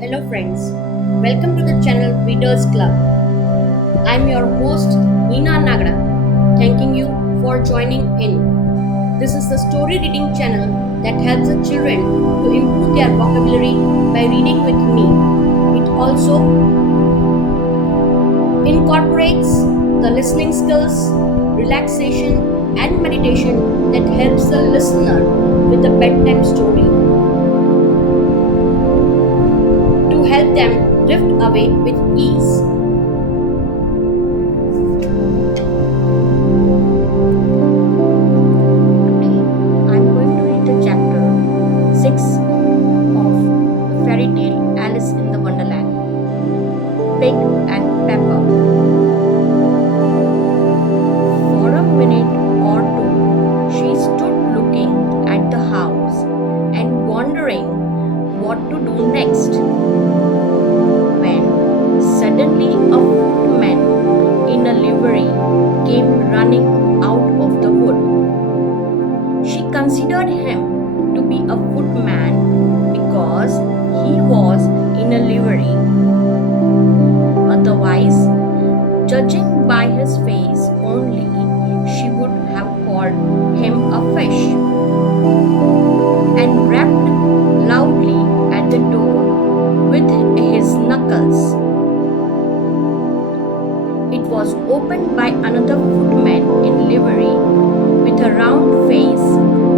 Hello friends, welcome to the channel Readers Club. I'm your host Meena Nagada, thanking you for joining in. This is the story reading channel that helps the children to improve their vocabulary by reading with me. It also incorporates the listening skills, relaxation and meditation that helps the listener with a bedtime story, to help them drift away with ease. Today, I'm going to read the chapter 6 of the fairy tale Alice in the Wonderland, Pig and Pepper. For a minute or two, she stood looking at the house and wondering what to do next. When suddenly a footman in a livery came running out of the wood. She considered him to be a footman because he was in a livery. Otherwise, judging by his face only, she would have called him a fish, and rapped loudly at the door with his knuckles. It was opened by another footman in livery with a round face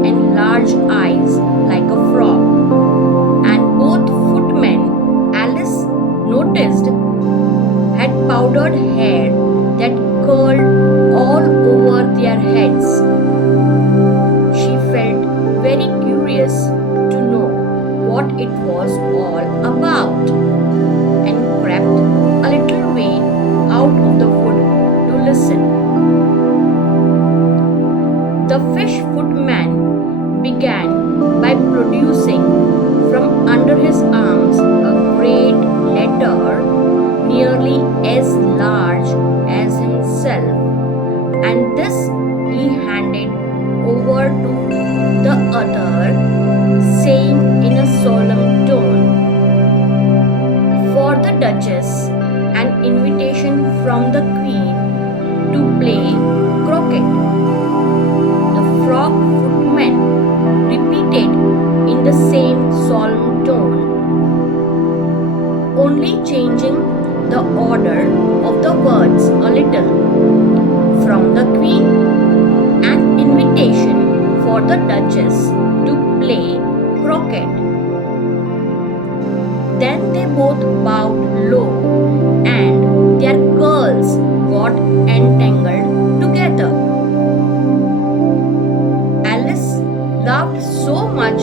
and large eyes like a frog, and both footmen, Alice noticed, had powdered hair that curled all over their heads. She felt very curious to know what it was all about, and crept a little way out of the wood to listen. The fish footman began by producing from under his arms a great letter nearly as large as himself, and this he handed over to the other, saying in a solemn tone, "For the Duchess, an invitation from the Queen to play croquet." The frog footman repeated in the same solemn tone, only changing the order of the words a little. "From the Queen, an invitation for the Duchess to play croquet." Then they both bowed low, and their curls got entangled together. Alice laughed so much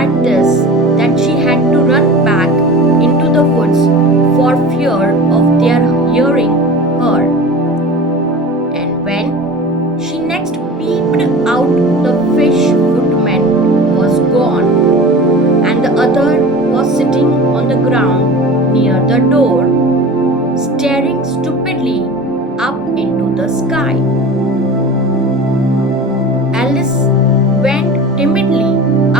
at this that she had to run back into the woods for fear of their hearing her. And when she next peeped out, the fish footman was gone, and the other was sitting on the ground near the door, staring stupidly up into the sky. Alice went timidly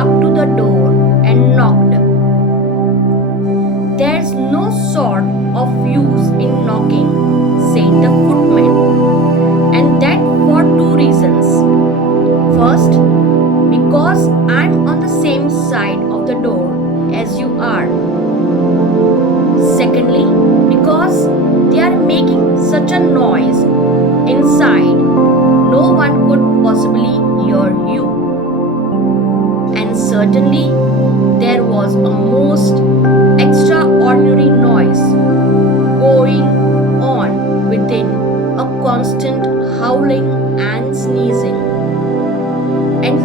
up to the door and knocked. "There's no sort of use in knocking," said the footman, "and that for two reasons. First, because I'm on the same side of the door as you are. Secondly, because they are making such a noise inside, no one could possibly hear you." And certainly there was a most extraordinary noise going on within, a constant howling and sneezing, and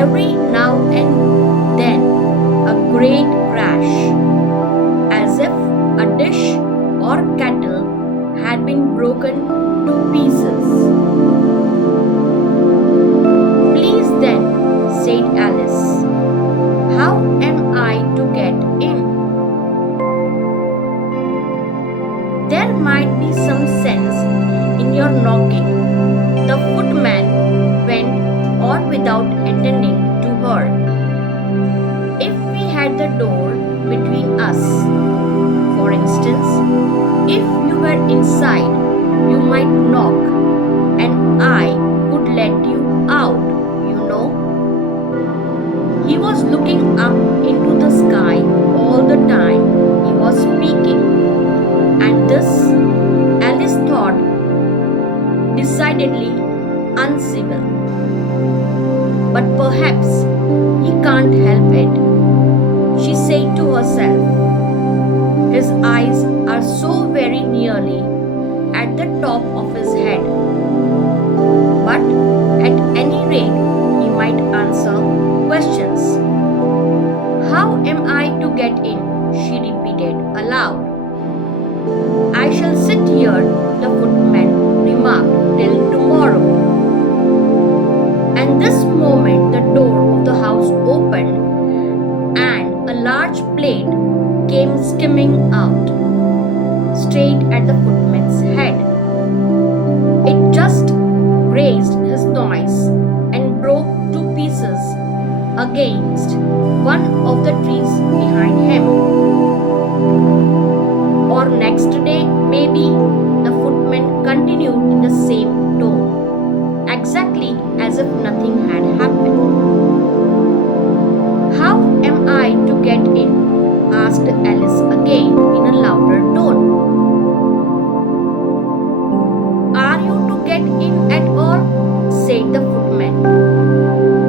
every now and then a great crash, as if a dish or kettle had been broken to pieces. "Please then," said Alice, "how am I to get in?" "There might be some sense in your knocking," the footman went on without attending to her. "If we had the door between us, distance. If you were inside, you might knock, and I could let you out, you know. He was looking up into the sky all the time he was speaking, and this, Alice thought, decidedly uncivil. But perhaps he can't help it, she said to herself. His eyes are so very nearly at the top of his head. But at any rate, he might answer questions. How am I to get in? She repeated aloud. I shall sit here, the footman remarked, till tomorrow. And this moment the door of the house opened and a large plate came skimming out, straight at the footman's head. It just grazed his nose and broke to pieces against one of the trees behind him. Or next day, maybe, the footman continued in the same tone, exactly as if nothing had happened. How am I to get in? Asked Alice again in a louder tone. Are you to get in at all? Said the footman.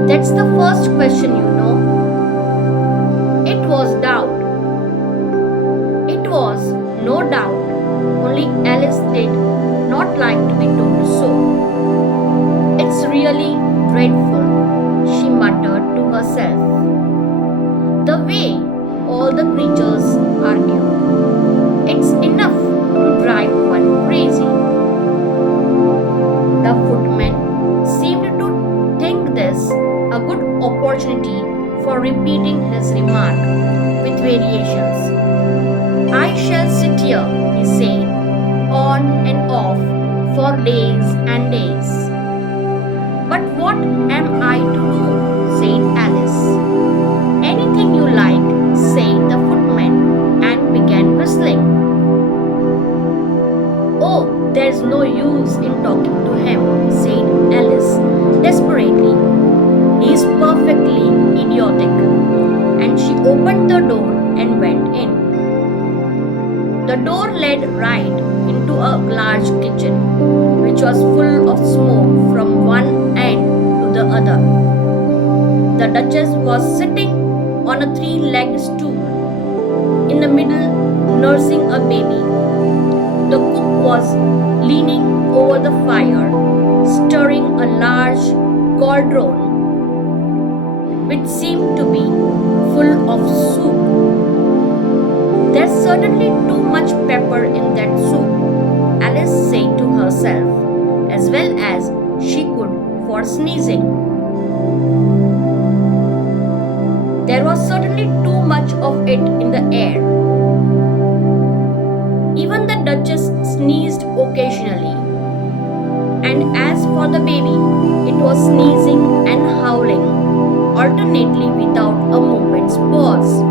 That's the first question, you know. It was doubt. It was no doubt, only Alice did not like to be told so. It's really dreadful, she muttered to herself. The way all the creatures argue. It's enough to drive one crazy. The footman seemed to think this a good opportunity for repeating his remark with variations. I shall sit here, he said, on and off for days and days. But what am I to do? Said Alice. Anything you like, said the footman, and began whistling. Oh, there's no use in talking to him, said Alice desperately. He's perfectly idiotic. And she opened the door and went in. The door led right into a large kitchen, which was full of smoke from one end to the other. The Duchess was sitting on a three-legged stool in the middle, nursing a baby. The cook was leaning over the fire, stirring a large cauldron, which seemed to be full of soup. There's certainly too much pepper in that soup, Alice said to herself, as well as she could for sneezing. There was certainly too much of it in the air. Even the Duchess sneezed occasionally. And as for the baby, it was sneezing and howling alternately without a moment's pause.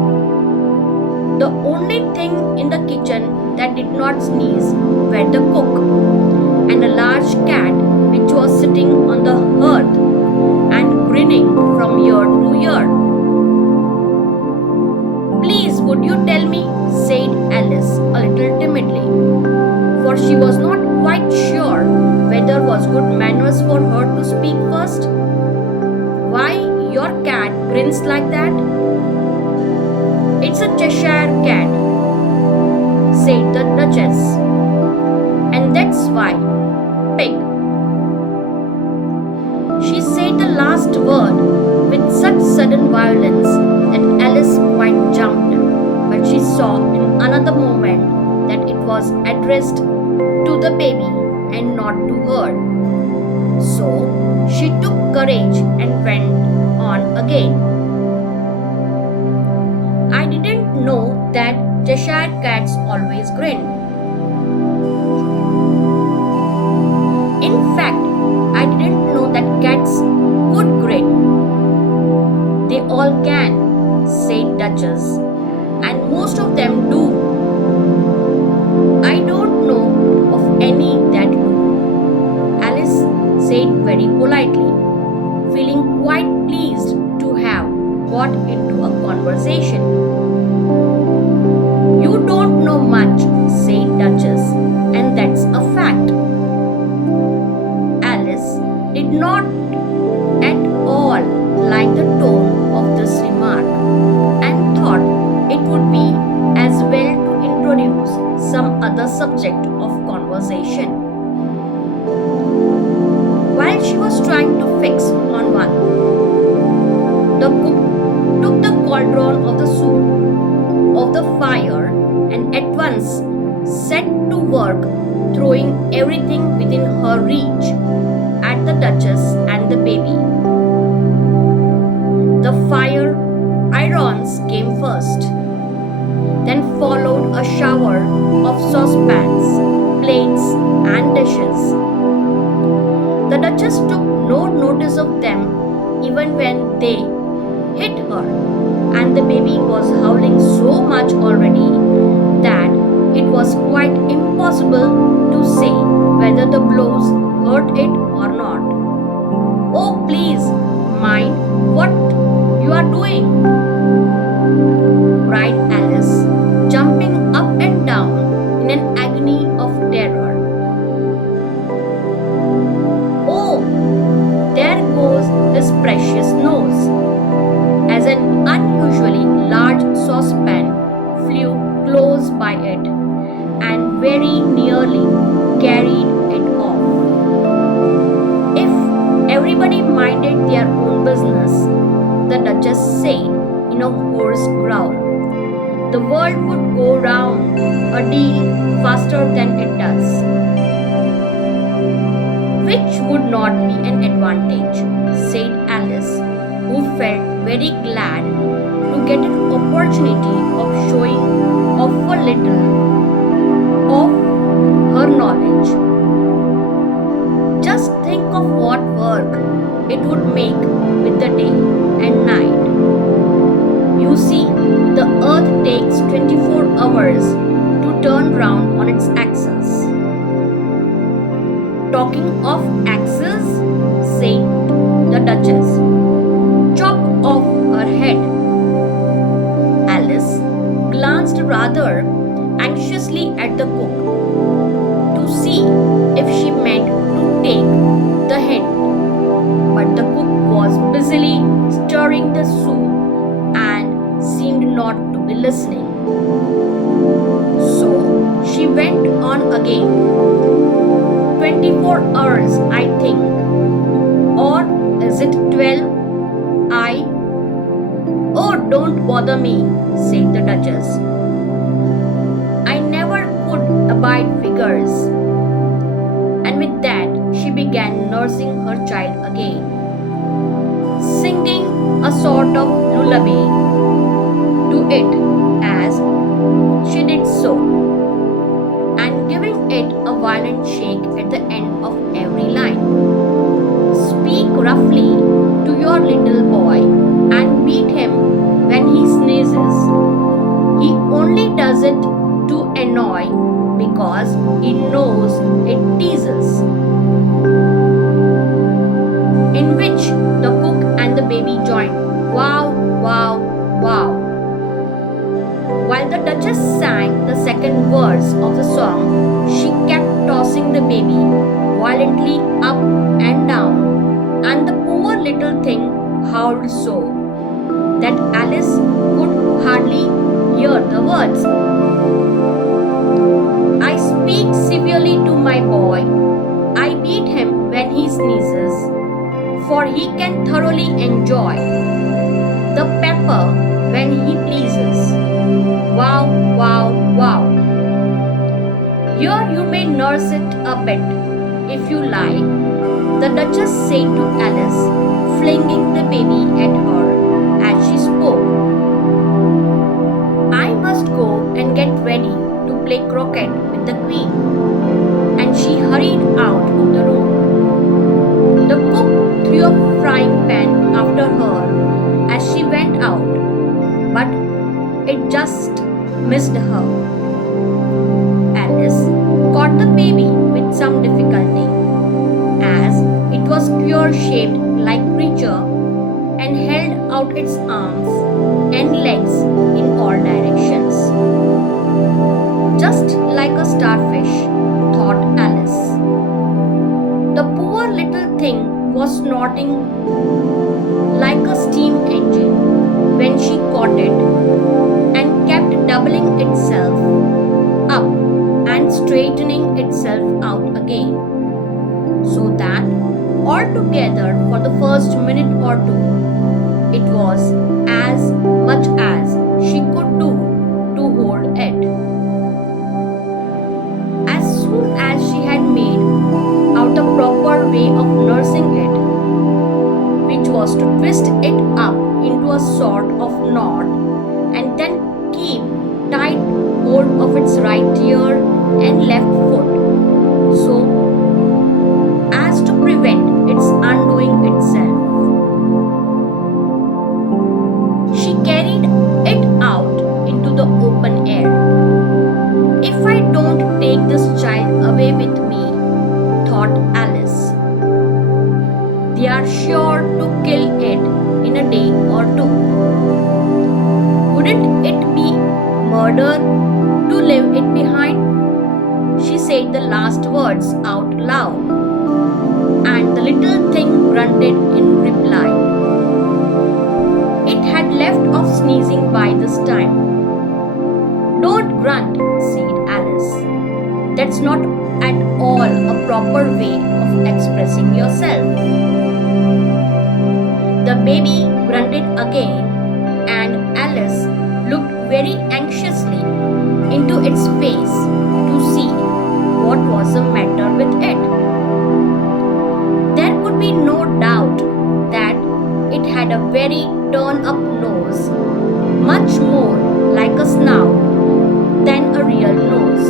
The only thing in the kitchen that did not sneeze were the cook and a large cat which was sitting on the hearth and grinning from ear to ear. Please, would you tell me? Said Alice a little timidly, for she was not quite sure whether it was good manners for her to speak first. Why, your cat grins like that? It's a Cheshire cat, said the Duchess, and that's why. Pig. She said the last word with such sudden violence that Alice quite jumped, but she saw in another moment that it was addressed to the baby and not to her. So she took courage and went on again. I didn't know that Cheshire cats always grin. In fact, I didn't know that cats could grin. They all can, said Duchess, and most of them do. any that do. Alice said very politely, feeling quite pleased to have got into a conversation. You don't know much, said Duchess, and that's a fact. Alice did not at all like the tone of this remark and thought it would be as well to introduce some other subject of conversation. While she was trying to fix on one, the cook took the cauldron of the soup of the fire and at once set to work throwing everything within her reach at the Duchess and the baby. The fire irons came first. Then followed a shower of saucepans, plates, and dishes. The Duchess took no notice of them even when they hit her, and the baby was howling so much already that it was quite impossible to say whether the blows hurt it or not. Oh, please, mind what you are doing, cried Alice, jumping up and down in an agony of terror. Oh, there goes his precious nose, as an unusually large saucepan flew close by it and very nearly carried it off. If everybody minded their own business, the Duchess said in a hoarse growl, the world would go round a deal faster than it does. Which would not be an advantage, said Alice, who felt very glad to get an opportunity of showing off a little of her knowledge. Just think of what work it would make with the day and night. You see, the earth takes 24 hours to turn round on its axis. Talking of axes, said the Duchess, chop off her head. Alice glanced rather anxiously at the cook to see if she meant to take the hint, but the cook was busily stirring the soup and seemed not to be listening. So she went on again. 24 hours, I think. Or is it 12? Oh, don't bother me, said the Duchess. I never could abide figures. And with that, she began nursing her child again, singing a sort of lullaby to it as she did so, and giving it a violent shake at the end of every line. Speak roughly to your little boy and beat him when he sneezes. He only does it to annoy because he knows it teases. In which the cook and the baby joined. Wow, wow, wow. While the Duchess sang the second verse of the song, she kept tossing the baby violently up and down, and the poor little thing howled so that Alice could hardly hear the words. I speak severely to my boy. I beat him when he sneezes, for he can thoroughly enjoy the pepper when he pleases. Wow, wow, wow. Here you may nurse it a bit, if you like, the Duchess said to Alice, flinging the baby at her as she spoke. I must go and get ready to play croquet with the Queen. And she hurried out of the room. The cook threw a frying pan after her as she went out, but it just missed her. Alice caught the baby with some difficulty, as it was queer-shaped like creature and held out its arms and legs in all directions. Just like a starfish, thought Alice. The poor little thing was snorting like a steam engine when she caught it and kept doubling itself up and straightening itself out again, so that altogether for the first minute or two it was as much as she could do to hold it. As soon as she had made out the proper way of nursing it, which was to twist it up into a sort of knot and then keep tight hold of its right ear and left foot, so as to prevent its undoing itself. She carried it out into the open air. If I don't take this child away with me, thought Alice, they are sure to kill it in a day or two. Wouldn't it be murder to leave it behind? She said the last words out loud, and the little thing grunted in reply. It had left off sneezing by this time. Don't grunt, said Alice. That's not at all a proper way of expressing yourself. The baby grunted again, and Alice looked very anxiously into its face to see what was the matter with it. There could be no doubt that it had a very turn-up nose, much more like a snout than a real nose.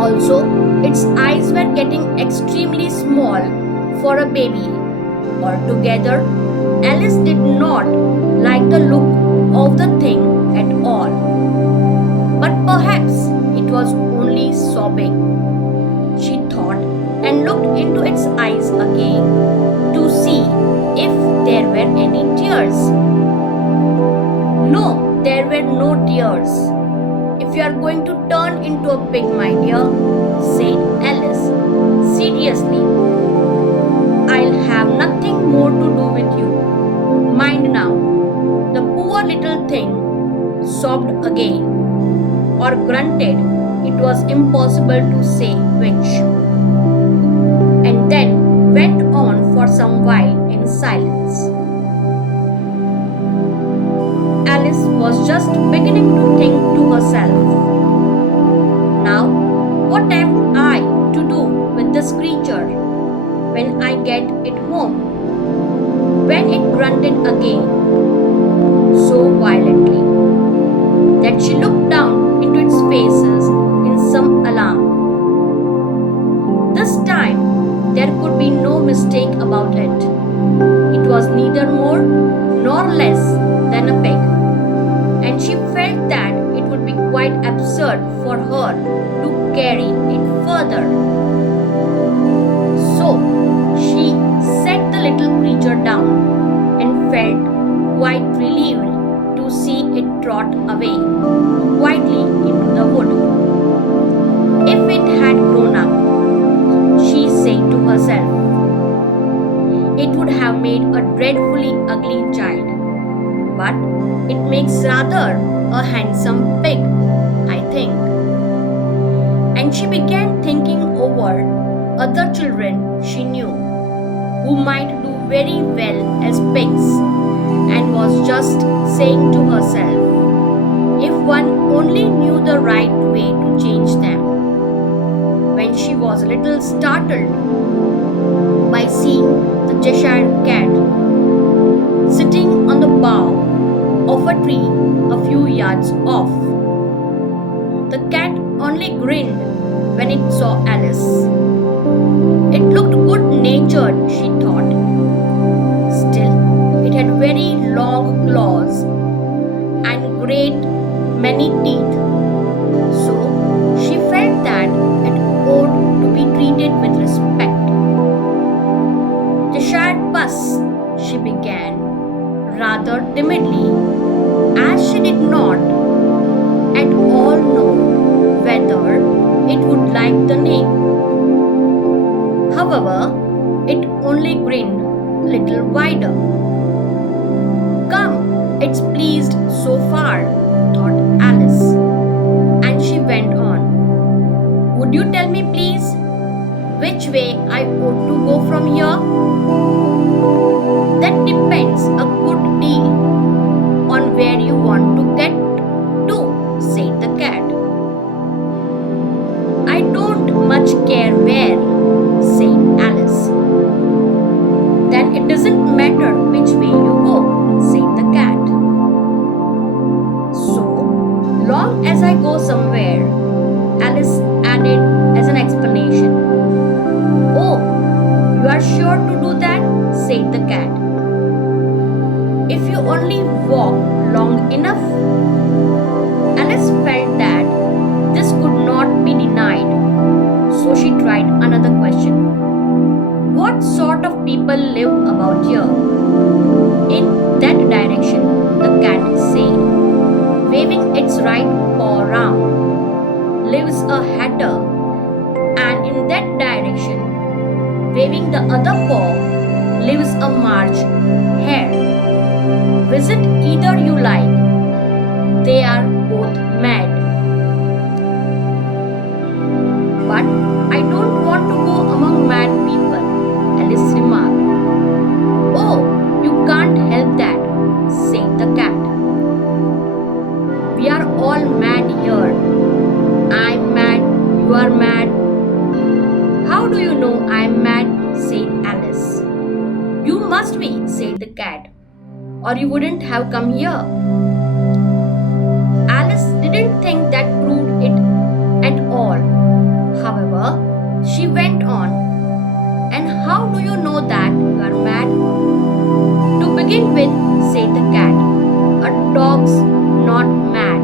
Also, its eyes were getting extremely small for a baby. Altogether, Alice did not like the look of the thing at all. But perhaps it was only sobbing, she thought, and looked into its eyes again to see if there were any tears. No, there were no tears. If you are going to turn into a pig, my dear, said Alice seriously, I'll have nothing more to do with you. Mind now. The poor little thing sobbed again, or grunted, it was impossible to say which, and then went on for some while in silence. Alice was just beginning to think to herself, now what am I to do with this creature when I get it home? When it grunted again so violently that she looked down into its faces in some alarm. This time there could be no mistake about it. It was neither more nor less than a pig, and she felt that it would be quite absurd for her to carry it further. So she set the little creature down and felt quite relieved to see it trot away quietly into the wood. If it had grown up, she said to herself, it would have made a dreadfully ugly child, but it makes rather a handsome pig, I think. And she began thinking over other children she knew who might do very well as pigs, and was just saying to herself, if one only knew the right way to change them, when she was a little startled by seeing the Cheshire cat sitting on the bough of a tree a few yards off. The cat only grinned when it saw Alice. It looked good-natured, she thought. Still, it had very long claws and great many teeth, so she felt that it owed be treated with respect. Cheshire Puss, she began, rather timidly, as she did not at all know whether it would like the name. However, it only grinned a little wider. Come, it's pleased so far, thought Alice, and she went on. Would you tell me, please, which way I ought to go from here? That depends a good deal on where you want to get to, said the cat. I don't much care where, said Alice. Then it doesn't matter which way you go, said the cat. So long as I go somewhere, Alice added as an explanation. Oh, you are sure to do that, said the cat. If you only walk long enough. Alice felt that this could not be denied, so she tried another question. What sort of people live about here? In that direction, the cat said, waving its right paw round, lives a hatter, and in that direction, waving the other paw, lives a MarchHare. Visit either you like. They are both mad. But I don't want to go among mad people, Alice remarked. Oh, you can't help that, said the cat. We are all mad here. I'm mad, you are mad. How do you know I'm mad, said Alice. You must be, said the cat, or you wouldn't have come here. Alice didn't think that proved it at all. However, she went on. And how do you know that you are mad? To begin with, said the cat, a dog's not mad.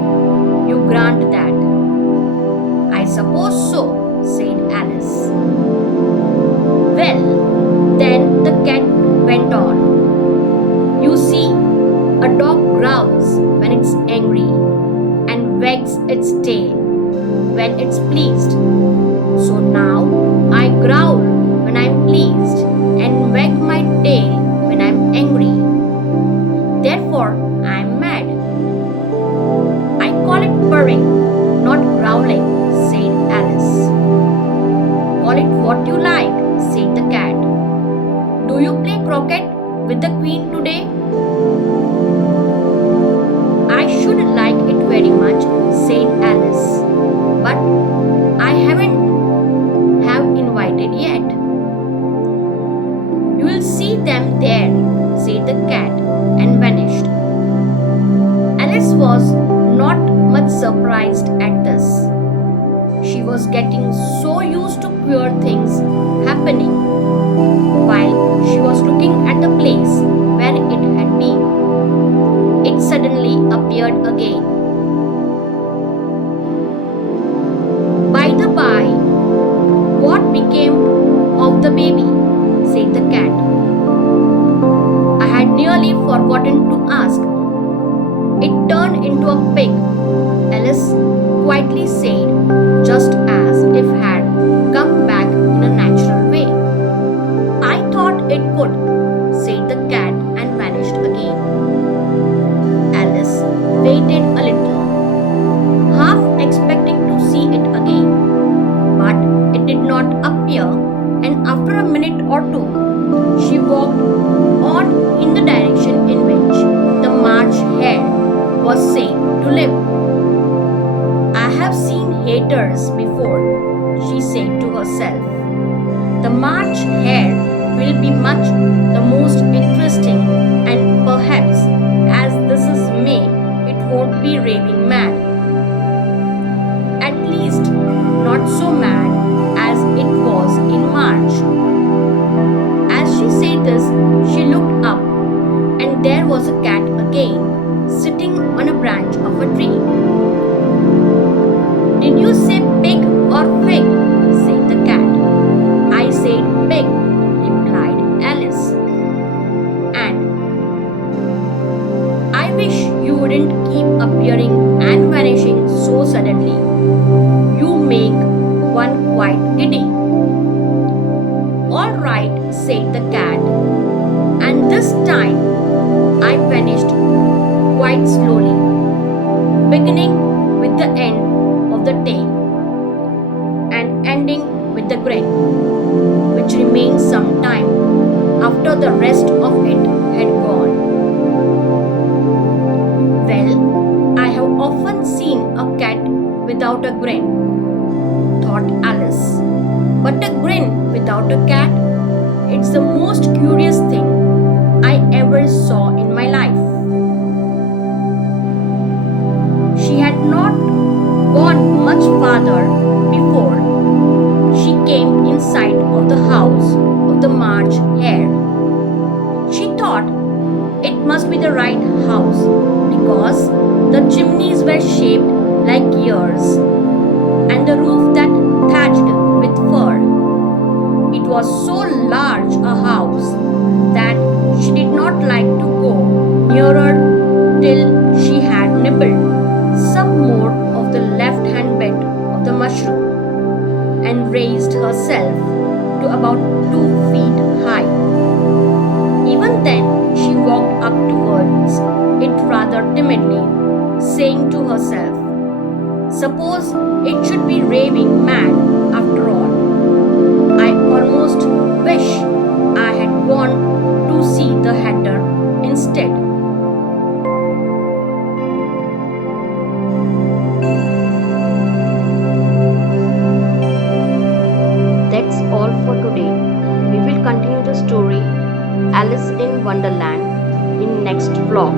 You grant that. I suppose so, said Alice. Well, then the cat went on. You see, a dog growls when it's angry and wags its tail when it's pleased. So now I growl when I'm pleased and wag my tail when I'm angry. Therefore, I'm mad. I call it purring, not growling, said Alice. Call it what you like, said the cat. Do you play croquet with the queen today? I should like it very much, said Alice, but I haven't have invited yet. You will see them there, said the cat, and vanished. Alice was not much surprised at this. She was getting so used to queer things happening while she was looking at the place where it had been. It suddenly appeared again. By the by, what became of the baby? Said the cat. I had nearly forgotten to ask. It turned into a pig, Alice quietly said, just as if had come back in a natural way. I thought it could, said the cat and vanished again. Alice waited a little, half expecting to see it again, but it did not appear, and after a minute or two, she walked on in the direction in which the MarchHare was said to live. I have seen haters before, she said to herself. The MarchHare will be much the most interesting, and perhaps as this is May, it won't be raving mad. At least not so mad as it was in March. As she said this, she looked up, and there was a cat again, sitting on a branch of a tree. Did you say pig or fig? Said the cat. keep appearing and vanishing so suddenly, you make one quite giddy. All right, said the cat, and this time I vanished quite slowly, beginning with the end of the tail and ending with the grin, which remained some time after the rest of it had gone. Well, I have often seen a cat without a grin, thought Alice. But a grin without a cat? It's the most curious thing I ever saw in my life. She had not gone much farther before she came in sight of the house of the MarchHare. She thought it must be the right house because the chimneys were shaped like ears and the roof that thatched with fur. It was so large a house that she did not like to go nearer till she had nibbled some more of the left hand bit of the mushroom and raised herself to about 2 feet high. Even then, she walked up towards it rather timidly, saying to herself, suppose it should be raving mad after all. I almost wish I had gone to see the hatter instead. That's all for today. We will continue the story Alice in Wonderland in next vlog.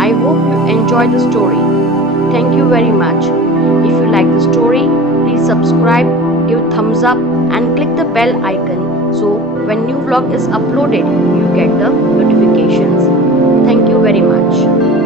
I hope you enjoyed the story. Thank you very much. If you like the story, please subscribe, give thumbs up and click the bell icon so when new vlog is uploaded, you get the notifications. Thank you very much.